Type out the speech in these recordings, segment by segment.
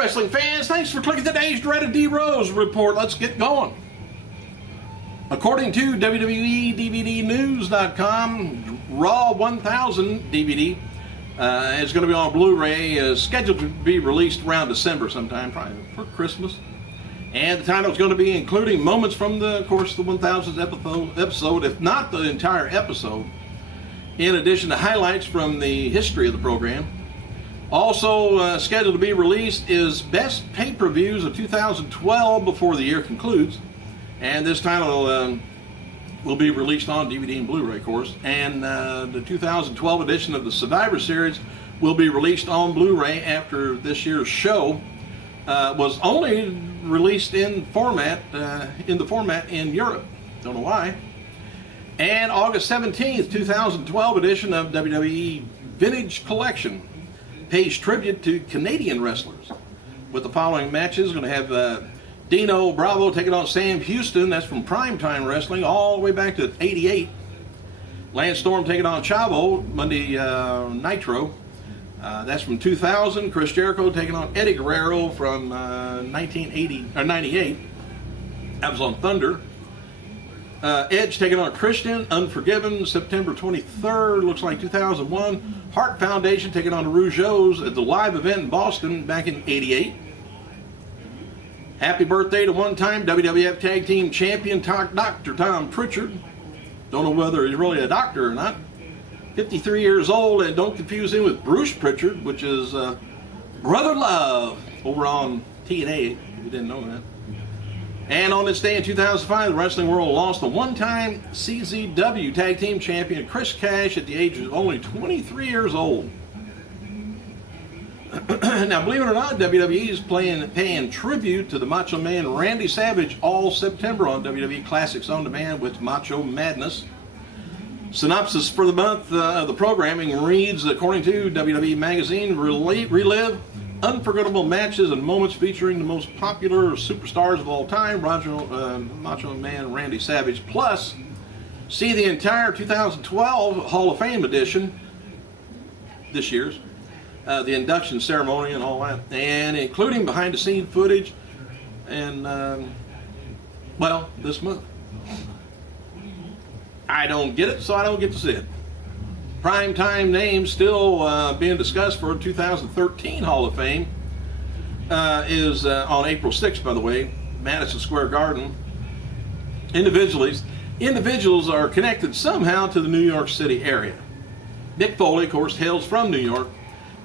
wrestling fans, thanks for clicking today's dreaded D-Rose report. Let's get going. According to WWEDVDnews.com, Raw 1000 DVD is going to be on Blu-ray, scheduled to be released around December sometime, probably for Christmas. And the title is going to be including moments from the 1000th episode, if not the entire episode, in addition to highlights from the history of the program. Also scheduled to be released is Best Pay-Per-Views of 2012 before the year concludes. And this title will be released on DVD and Blu-ray, of course. And the 2012 edition of the Survivor Series will be released on Blu-ray after this year's show was only released in the format in Europe. Don't know why. And August 17th, 2012 edition of WWE Vintage Collection pays tribute to Canadian wrestlers with the following matches. Going to have Dino Bravo taking on Sam Houston. That's from Primetime Wrestling all the way back to '88. Lance Storm taking on Chavo, Monday Nitro. That's from 2000. Chris Jericho taking on Eddie Guerrero from 98. That was on Thunder. Edge taking on Christian, Unforgiven, September 23rd, looks like 2001. Hart Foundation taking on the Rougeaus at the live event in Boston back in '88. Happy birthday to one-time WWF Tag Team Champion Dr. Tom Pritchard. Don't know whether he's really a doctor or not. 53 years old, and don't confuse him with Bruce Pritchard, which is Brother Love over on TNA, if you didn't know that. And on this day in 2005, the wrestling world lost the one-time CZW Tag Team Champion Chris Cash at the age of only 23 years old. Now, believe it or not, WWE is paying tribute to the Macho Man Randy Savage all September on WWE Classics On Demand with Macho Madness. Synopsis for the month of the programming reads, according to WWE Magazine, relive unforgettable matches and moments featuring the most popular superstars of all time, Macho Man Randy Savage, plus see the entire 2012 Hall of Fame edition, this year's, the induction ceremony and all that, and including behind the scene footage, and this month. I don't get it, so I don't get to see it. Primetime names still being discussed for 2013 Hall of Fame is on April 6th, by the way, Madison Square Garden. Individuals are connected somehow to the New York City area. Mick Foley, of course, hails from New York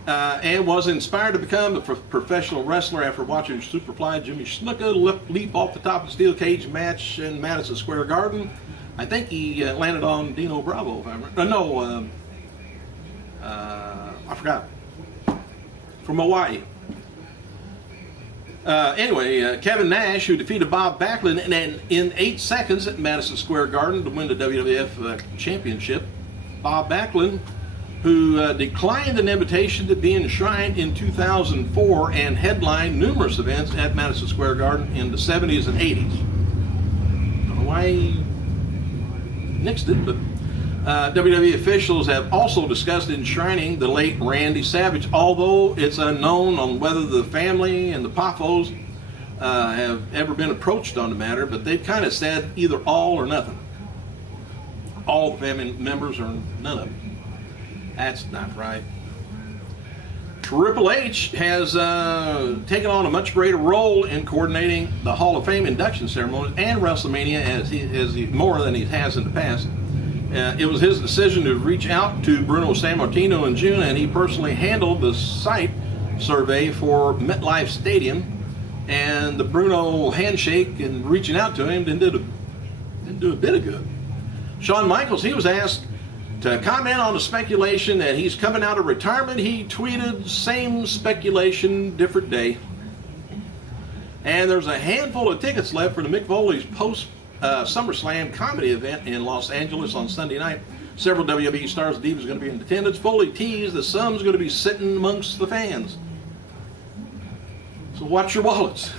and was inspired to become a professional wrestler after watching Superfly Jimmy Snuka leap off the top of the steel cage match in Madison Square Garden. I think he landed on Dino Bravo, if I remember. I forgot. From Hawaii. Anyway, Kevin Nash, who defeated Bob Backlund in 8 seconds at Madison Square Garden to win the WWF Championship. Bob Backlund, who declined an invitation to be enshrined in 2004 and headlined numerous events at Madison Square Garden in the 70s and 80s. Don't know why he nixed it, but WWE officials have also discussed enshrining the late Randy Savage, although it's unknown on whether the family and the Poffos have ever been approached on the matter, but they've kind of said either all or nothing. All the family members or none of them. That's not right. Triple H has taken on a much greater role in coordinating the Hall of Fame induction ceremonies and WrestleMania as he more than he has in the past. It was his decision to reach out to Bruno Sammartino in June, and he personally handled the site survey for MetLife Stadium. And the Bruno handshake and reaching out to him didn't do a bit of good. Shawn Michaels, he was asked to comment on the speculation that he's coming out of retirement. He tweeted, "Same speculation, different day." And there's a handful of tickets left for the Mick Foley's post SummerSlam comedy event in Los Angeles on Sunday night. Several WWE stars and divas are going to be in attendance. Foley teased that some's going to be sitting amongst the fans. So watch your wallets.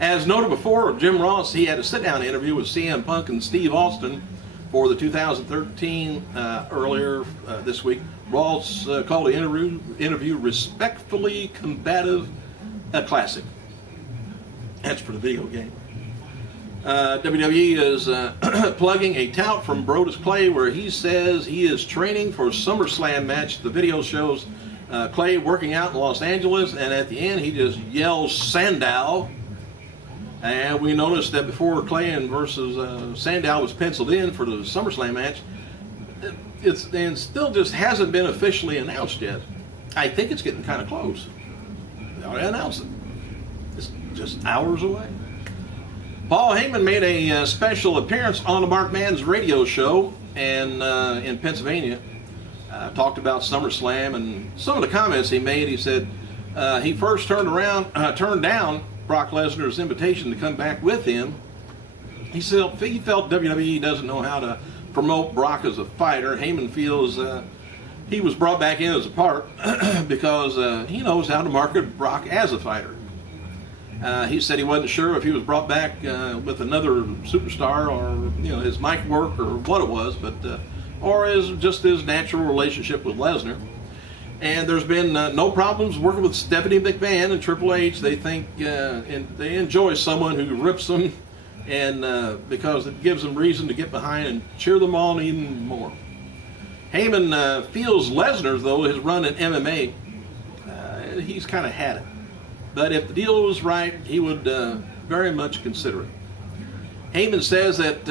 As noted before, Jim Ross, he had a sit-down interview with CM Punk and Steve Austin for the 2013 earlier this week. Ross called the interview respectfully combative a classic. That's for the video game. WWE is plugging a tout from Brodus Clay where he says he is training for a SummerSlam match. The video shows Clay working out in Los Angeles, and at the end he just yells Sandow. And we noticed that before Clay versus Sandow was penciled in for the SummerSlam match, and still just hasn't been officially announced yet. I think it's getting kind of close. They ought to announce it. It's just hours away. Paul Heyman made a special appearance on the Mark Mann's radio show and in Pennsylvania. Talked about SummerSlam and some of the comments he made. He said he first turned down Brock Lesnar's invitation to come back with him. He said he felt WWE doesn't know how to promote Brock as a fighter. Heyman feels he was brought back in as a part because he knows how to market Brock as a fighter. He said he wasn't sure if he was brought back with another superstar or his mic work or what it was, but or just his natural relationship with Lesnar. And there's been no problems working with Stephanie McMahon and Triple H. They think and they enjoy someone who rips them, and because it gives them reason to get behind and cheer them on even more. Heyman feels Lesnar, though, his run in MMA, he's kind of had it. But if the deal was right, he would very much consider it. Heyman says that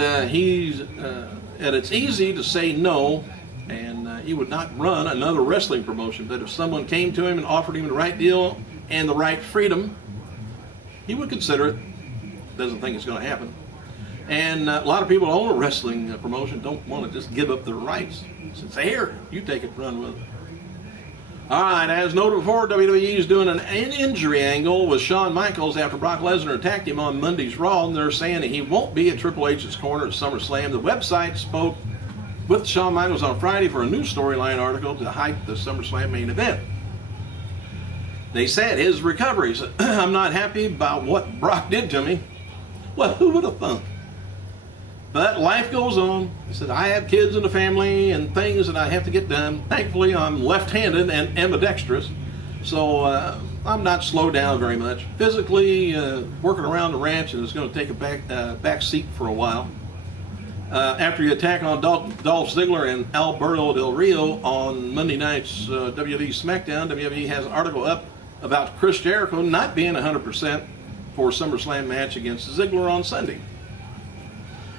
that it's easy to say no, and he would not run another wrestling promotion. But if someone came to him and offered him the right deal and the right freedom, he would consider it. Doesn't think it's going to happen. And a lot of people who own a wrestling promotion don't want to just give up their rights. Say, here, you take it, run with it. All right, as noted before, WWE is doing an injury angle with Shawn Michaels after Brock Lesnar attacked him on Monday's Raw, and they're saying that he won't be at Triple H's corner at SummerSlam. The website spoke with Shawn Michaels on Friday for a new storyline article to hype the SummerSlam main event. They said his recovery. He said, I'm not happy about what Brock did to me. Well, who would have thunk? But life goes on. He said, I have kids and a family and things that I have to get done. Thankfully, I'm left-handed and ambidextrous, so I'm not slowed down very much. Physically, working around the ranch, and it's going to take a back seat for a while. After the attack on Dolph Ziggler and Alberto Del Rio on Monday night's WWE SmackDown, WWE has an article up about Chris Jericho not being 100% for a SummerSlam match against Ziggler on Sunday.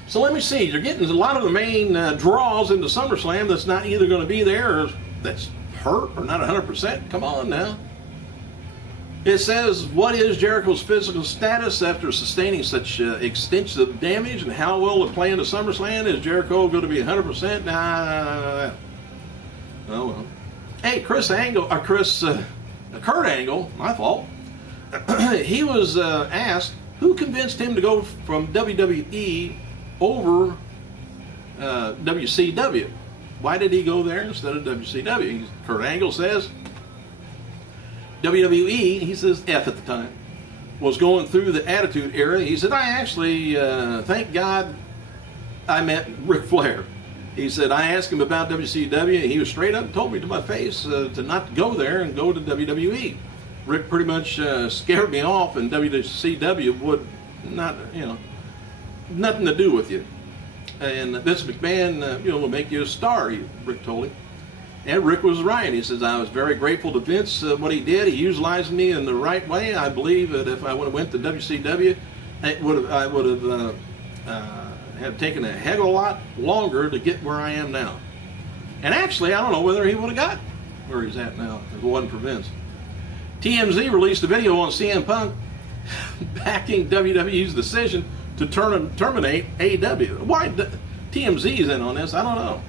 So let me see, you're getting a lot of the main draws into SummerSlam that's not either going to be there or that's hurt or not 100%. Come on now. It says, what is Jericho's physical status after sustaining such extensive damage, and how will it play into SummerSlam? Is Jericho going to be 100%? Nah. Oh well. Hey, Kurt Angle, my fault. He was asked who convinced him to go from WWE over WCW. Why did he go there instead of WCW? Kurt Angle says WWE, he says F at the time, was going through the Attitude Era. He said, I actually, thank God I met Ric Flair. He said, I asked him about WCW, and he was straight up and told me to my face to not go there and go to WWE. Rick pretty much scared me off, and WCW would not, nothing to do with you. And Vince McMahon, will make you a star, Rick told him. And Rick was right. He says, I was very grateful to Vince, what he did. He utilized me in the right way. I believe that if I would have went to WCW, I would have taken a heck of a lot longer to get where I am now. And actually, I don't know whether he would have got where he's at now if it wasn't for Vince. TMZ released a video on CM Punk backing WWE's decision to terminate AEW. Why TMZ is in on this, I don't know.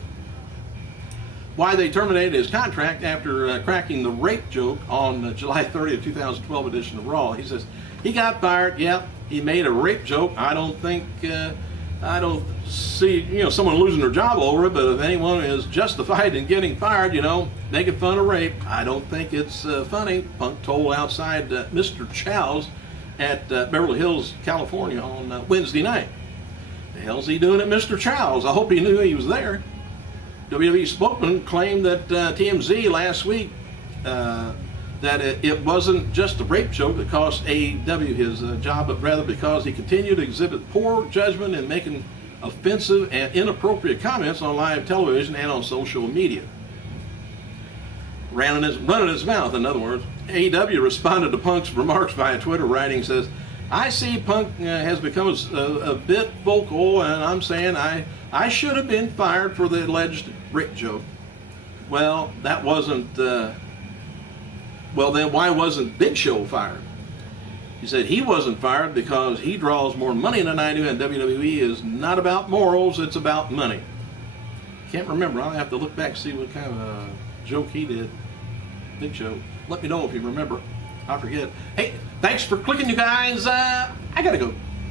Why they terminated his contract after cracking the rape joke on July 30th, 2012 edition of Raw. He says, he got fired, yeah, he made a rape joke. I don't see, someone losing their job over it, but if anyone is justified in getting fired, making fun of rape, I don't think it's funny. Punk told outside Mr. Chow's at Beverly Hills, California on Wednesday night. The hell's he doing at Mr. Chow's? I hope he knew he was there. WWE spokesman claimed that TMZ last week that it wasn't just the rape joke that cost AEW his job, but rather because he continued to exhibit poor judgment in making offensive and inappropriate comments on live television and on social media. Running his mouth, in other words. AEW responded to Punk's remarks via Twitter, writing, says, I see Punk has become a bit vocal, and I'm saying I should have been fired for the alleged rape joke. Well, that wasn't... well, then why wasn't Big Show fired? He said he wasn't fired because he draws more money than I do, and WWE is not about morals, it's about money. Can't remember. I'll have to look back and see what kind of joke he did. Big Show. Let me know if you remember. I forget. Hey, thanks for clicking, you guys. I gotta go.